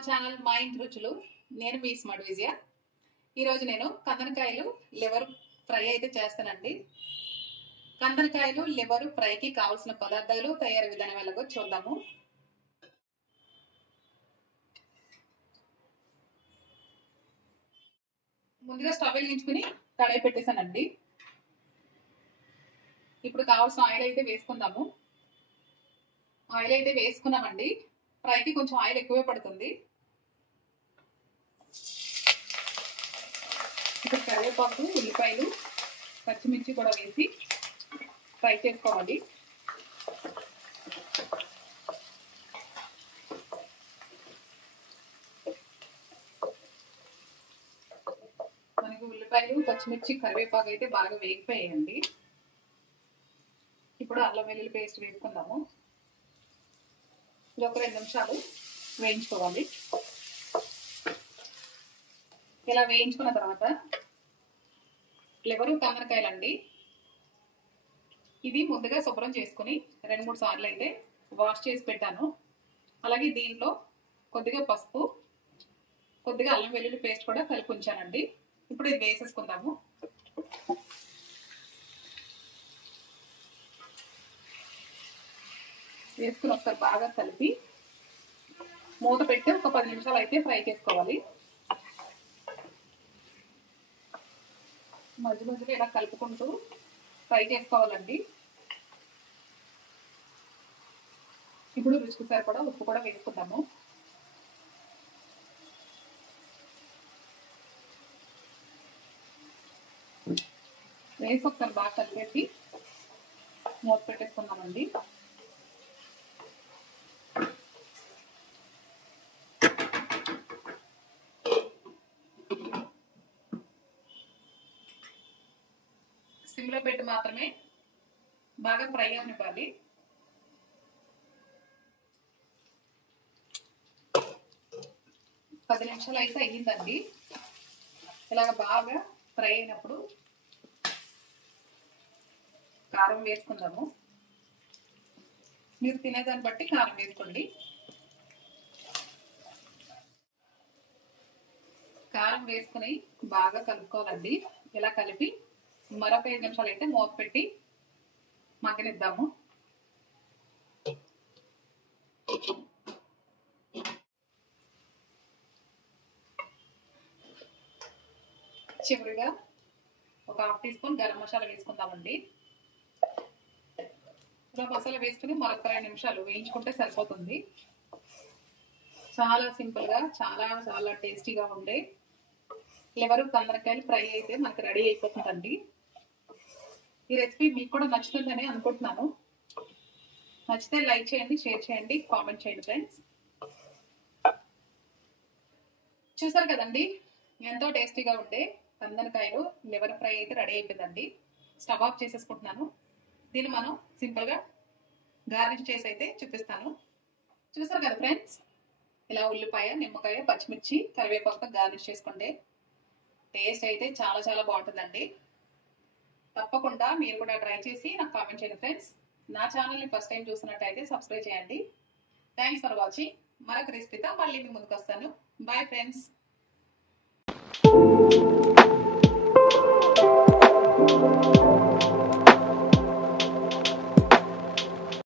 Our channel మా ఇంటి రుచులు. నేను మీ స్మార్ట్ విజయ. ఈరోజు నేను కందనకాయలు లివర్ ఫ్రై అయితే చేస్తానండి. కందనకాయలు లివర్ ఫ్రైకి కావాల్సిన పదార్థాలు, తయారీ విధానం ఎలాగో చూద్దాము. ముందుగా స్టవ్ వెలిగించుకుని కడాయి పెట్టేశానండి. ఇప్పుడు కావాల్సిన ఆయిల్ అయితే వేసుకుందాము. ఆయిల్ అయితే వేసుకున్నామండి. ఫ్రైకి కొంచెం ఆయిల్ ఎక్కువే పడుతుంది. ఇప్పుడు కరివేపాకు, ఉల్లిపాయలు, పచ్చిమిర్చి కూడా వేసి ఫ్రై చేసుకోవాలి. మనకి ఉల్లిపాయలు, పచ్చిమిర్చి, కరివేపాకు అయితే బాగా వేగిపోయాయండి. ఇప్పుడు అల్లం వెల్లుల్లి పేస్ట్ వేసుకుందాము. ఇది ఒక 2 నిమిషాలు వేయించుకోవాలి. ఇలా వేయించుకున్న తర్వాత లివరు కందనకాయలండి. ఇది ముందుగా శుభ్రం చేసుకుని 2-3 సార్లు అయితే వాష్ చేసి పెట్టాను. అలాగే దీంట్లో కొద్దిగా పసుపు, కొద్దిగా అల్లం వెల్లుల్లి పేస్ట్ కూడా కలిపి ఉంచానండి. ఇప్పుడు ఇది వేసేసుకుందాము. వేసుకుని ఒకసారి బాగా కలిపి మూత పెట్టి ఒక 10 నిమిషాలు అయితే ఫ్రై చేసుకోవాలి. మధ్య మధ్యలో ఇలా కలుపుకుంటూ ఫ్రై చేసుకోవాలండి. ఇప్పుడు రుచికి సరిపడా ఉప్పు కూడా వేసుకుందాము. వేసి ఒకసారి బాగా కలిపేసి మూత పెట్టేసుకున్నామండి. సిమ్లో పెట్టి మాత్రమే బాగా ఫ్రై అవ్వనివ్వాలి. పది నిమిషాలు అయితే అయ్యిందండి. ఇలాగ బాగా ఫ్రై అయినప్పుడు కారం వేసుకుందాము. మీరు తినేదాన్ని బట్టి కారం వేసుకోండి. కారం వేసుకుని బాగా కలుపుకోవాలండి. ఇలా కలిపి మరొక 5 నిమిషాలు అయితే మూత పెట్టి మగ్గనిద్దాము. చివరిగా ఒక 1/2 టీ స్పూన్ గరం మసాలా వేసుకుందామండి. ఇలా మసాలా వేసుకుని మరొక 2 నిమిషాలు వేయించుకుంటే సరిపోతుంది. చాలా సింపుల్గా చాలా చాలా టేస్టీగా ఉండే లివర్ కందనకాయలు ఫ్రై అయితే మనకు రెడీ అయిపోతుందండి. ఈ రెసిపీ మీకు కూడా నచ్చుతుందని అనుకుంటున్నాను. నచ్చితే లైక్ చేయండి, షేర్ చేయండి, కామెంట్ చేయండి ఫ్రెండ్స్. చూసారు కదండి, ఎంతో టేస్టీగా ఉండే కందనకాయలు లివర్ ఫ్రై అయితే రెడీ అయిపోయిందండి. స్టవ్ ఆఫ్ చేసేసుకుంటున్నాను. దీన్ని మనం సింపుల్గా గార్నిష్ చేసి అయితే చూపిస్తాను. చూసారు కదా ఫ్రెండ్స్, ఇలా ఉల్లిపాయ, నిమ్మకాయ, పచ్చిమిర్చి, కరివేపాకుతో గార్నిష్ చేసుకుంటే టేస్ట్ అయితే చాలా చాలా బాగుంటుందండి. తప్పకుండా మీరు కూడా ట్రై చేసి నాకు కామెంట్ చేయండి ఫ్రెండ్స్. నా ఛానల్ని ఫస్ట్ టైం చూసినట్టయితే సబ్స్క్రైబ్ చేయండి. Thanks for watching. మరొక రెసిపీతో మళ్ళీ మీ ముందుకు వస్తాను. Bye friends.